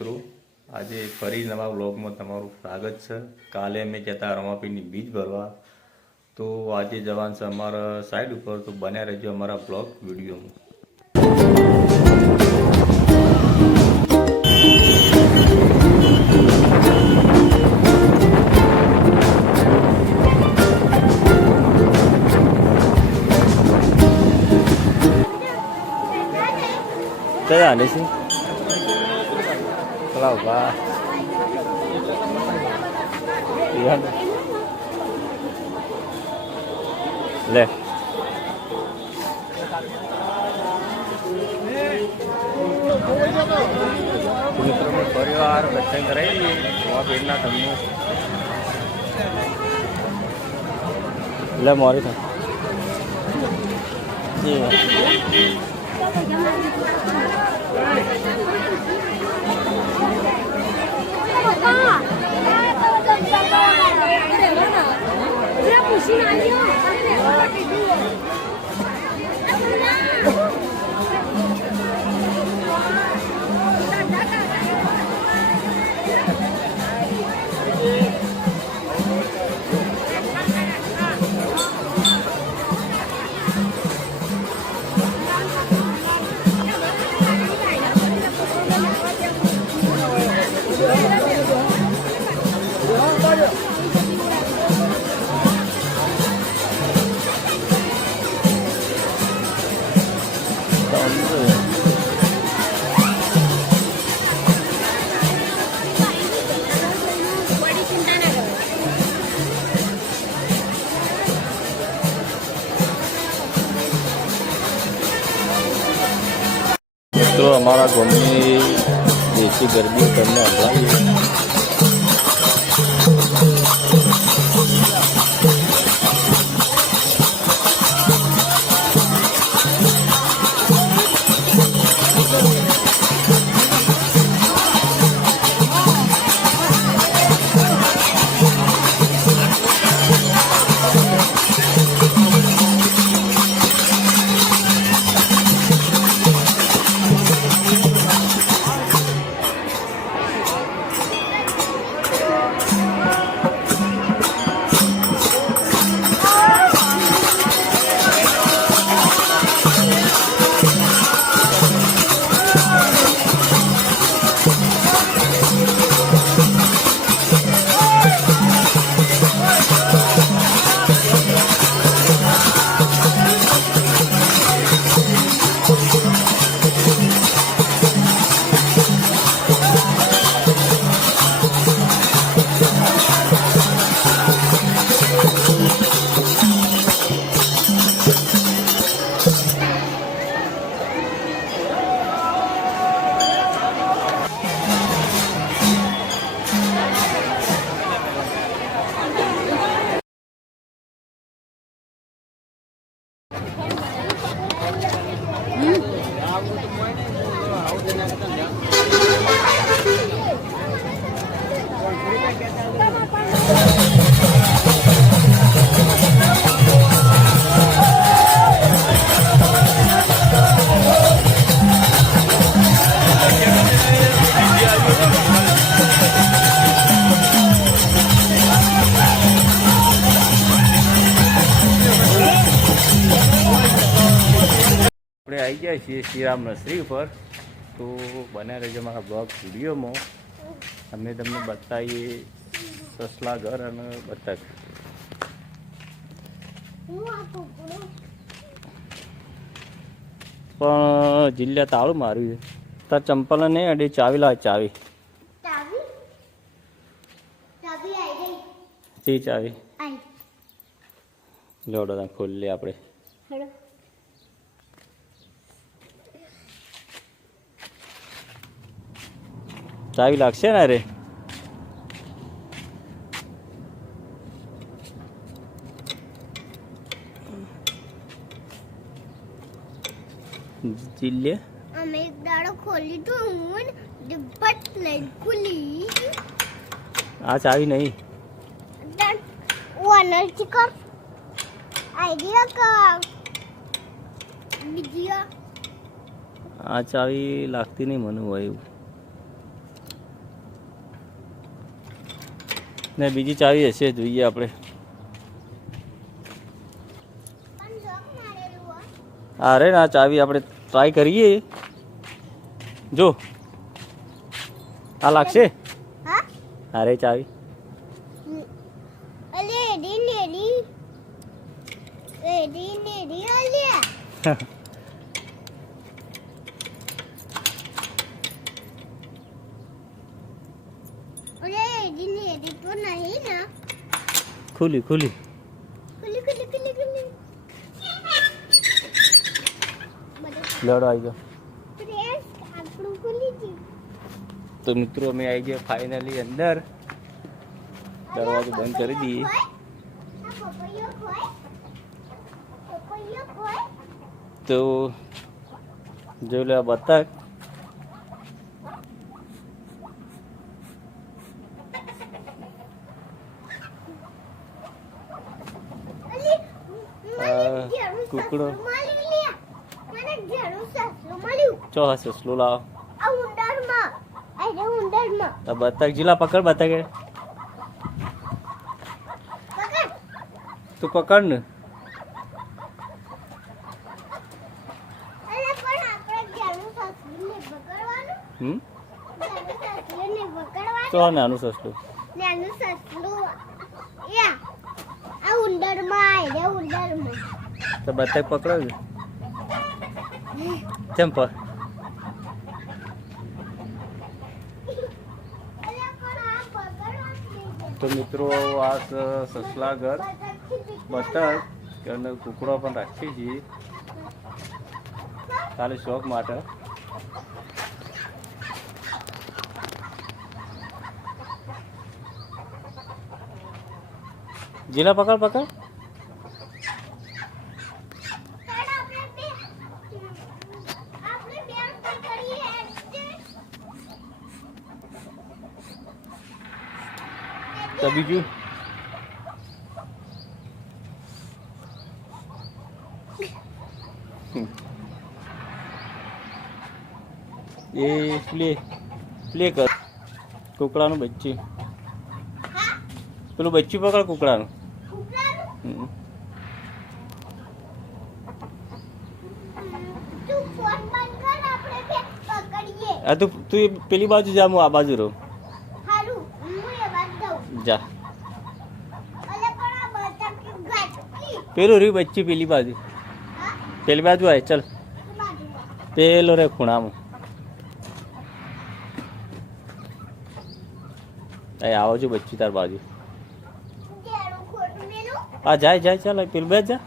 મિત્રો આજે ફરી નવા વ્લોગમાં તમારું સ્વાગત છે। કાલે અમે જતા રમાપીરની બીજ ભરવા, તો આજે જવાનું છે અમારા સાઈડ ઉપર, તો બન્યા રહેજો અમારા બ્લોગ વિડીયોમાં। क्या आने से चला वाह ले परिवार दर्शन कराइए वहाँ पेड़ना तमने ले मोरी था जी तो हमारा घूमने देसी गर्मी करने वाला आई गया श्री राम नर्सरी पर। तो बने रहो मारा ब्लॉग विडियो में, अमे तमने बताइए ससला घर और बतक। पण जिल्ला ताळू मारू तार चंपल नहीं अडे चावी ला चावी चावी लोडो खोल ले आपड़े चावी लागशे ना रे। जिल्ले અમે એક દાડો ખોલી તો હું પટ લઈ ખુલી आ चावी नहीं ઓનર ચિકર આઈડિયા का બીજીયા आ चावी लागती नहीं मनु भाई ને બીજી ચાવી હશે જોઈએ આપણે. પણ જોક મારેલું હો. અરે ના ચાવી આપણે ટ્રાય કરીએ. જો આ લાગશે. હા અરે ચાવી અલે એડી અલે અરે એડી તો નહીં ના ખુલી ખુલી. ખુલી ખુલી ખુલી ખુલી લડો આવી ગયો. પ્રેસ આપણું ખુલી ગયું. તો મિત્રો અમે આવી ગયા ફાઇનલી અંદર. દરવાજો બંધ કરી દઈએ. તો જોઈ લે આ બતક. કુકડો ચો હશે સ્લો લાવો. આ બતક જીલા પકડ બતક એ. તું પકડ ને. હમ તો નાનું સસલું. તો બતક પકડો ને. કેમ પર તો મિત્રો આ સસલા ઘર બતક અને કુકડો પણ રાખીએ છીએ ખાલી શોખ માટે. જીલા પકડ પકડ. તો બીજું એ પ્લે કર. કુકડાનું બચ્ચું પેલું બચ્ચું પકડ કુકડાનું. આ તું પેલી બાજુ જા, હું આ બાજુ રહું. જા પેલું રહ્યું બચ્ચું પેલી બાજુ. પેલી બાજુ આવે ચલ. પેલો રે ખૂણામાં. આવો છો બચ્ચું તાર બાજુ. હા જાય જાય ચાલ પેલું બે જા.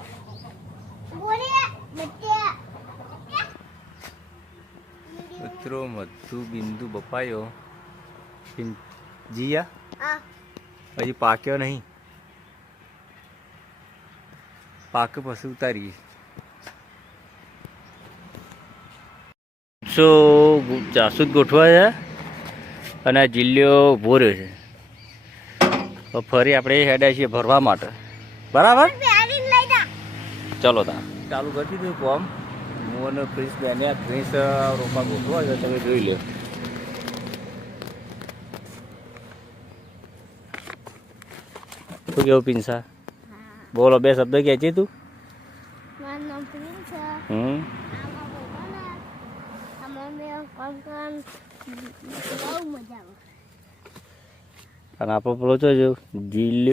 મિત્રો મધુ બિંદુ બપાયો જીયા હજી પાક્યો નહીં. પાક પછી ઉતારીએ. સો જાસૂદ ગોઠવા છે અને આ જિલ્લ્યો ઊભો રહ્યો છે. તો ફરી આપણે હેડ્યા છીએ ભરવા માટે. બરાબર ચલો તા ચાલુ કરી દીધું કોમ. હું અને પ્રિન્સ બેને પ્રિન્સ રોપા ગોઠવા છે તમે જોઈ લો. શું કેવું પિન્સા? બોલો બે શબ્દ કે છે તું. અને આપણો પેલો જો જિલ્લ્યો